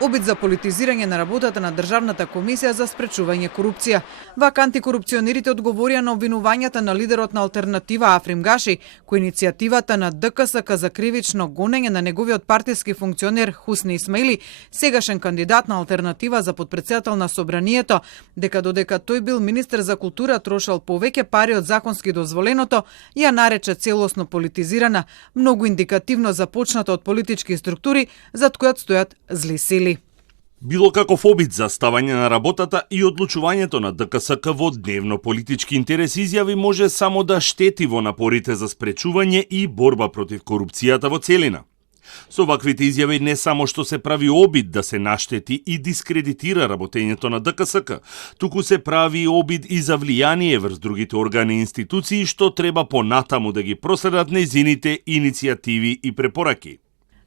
Обид за политизирање на работата на Државната комисија за спречување корупција. Вака антикорупционерите одговорија на обвинувањата на лидерот на Алтернатива Африм Гаши, кој иницијативата на ДКСК за кривично гонење на неговиот партиски функционер Хусни Исмаили, сегашен кандидат на Алтернатива за потпредседател на Собранието, дека додека тој бил министер за култура трошал повеќе пари од законски дозволеното, ја нарече целосно политизирана, многу индикативно започната од политички структури зад која стојат зли сили. Било каков обид за ставање на работата и одлучувањето на ДКСК во дневно политички интерес изјави може само да штети во напорите за спречување и борба против корупцијата во целина. Со ваквите изјави не само што се прави обид да се наштети и дискредитира работењето на ДКСК, туку се прави обид и за влијание врз другите органи и институции што треба понатаму да ги проследат нејзините иницијативи и препораки.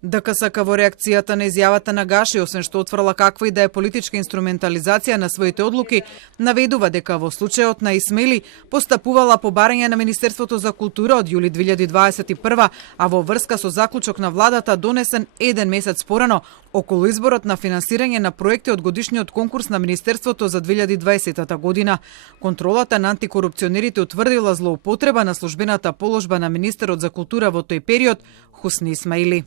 ДКСК во реакцијата на изјавата на Гаши, освен што отврла каква и да е политичка инструментализација на своите одлуки, наведува дека во случајот на Исмаили постапувала по барање на Министерството за култура од јули 2021, а во врска со заклучок на владата донесен еден месец порано околу изборот на финансирање на проекти од годишниот конкурс на Министерството за 2020 година. Контролата на антикорупционерите утврдила злоупотреба на службената положба на министерот за култура во тој период, Хусни Исмаили.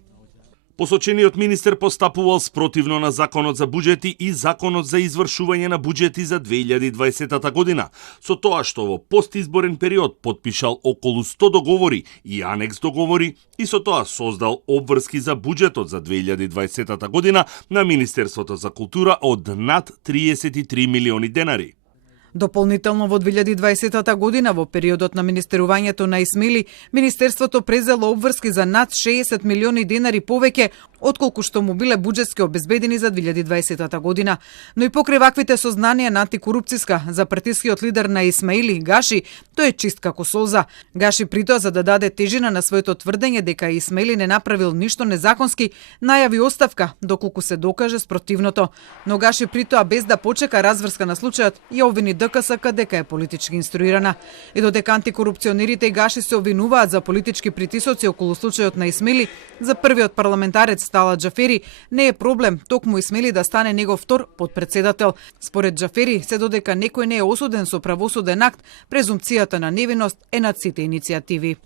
Посочениот министер постапувал спротивно на Законот за буџети и Законот за извршување на буџети за 2020 година, со тоа што во постизборен период потпишал околу 100 договори и анекс договори и со тоа создал обврски за буџетот за 2020 година на Министерството за култура од над 33 милиони денари. Дополнително во 2020 година, во периодот на министерувањето на Исмаили, Министерството презело обврски за над 60 милиони денари повеќе, отколку што му биле буџетски обезбедени за 2020 година. Но и покрај ваквите сознанија на антикорупцијска за партискиот лидер на Исмаили, Гаши, тој е чист како солза. Гаши притоа за да даде тежина на своето тврдење дека Исмаили не направил ништо незаконски, најави оставка, доколку се докаже спротивното. Но Гаши притоа без да почека разврска на случајот, ја обвини ДКСК дека е политички инструирана. И додека антикорупционерите и Гаши се обвинуваат за политички притисоци околу случајот на Исмаили, за првиот парламентарец Талат Џафери не е проблем токму Исмаили да стане негов втор потпредседател. Според Џафери, се додека некој не е осуден со правосуден акт, презумпцијата на невиност е над сите иницијативи.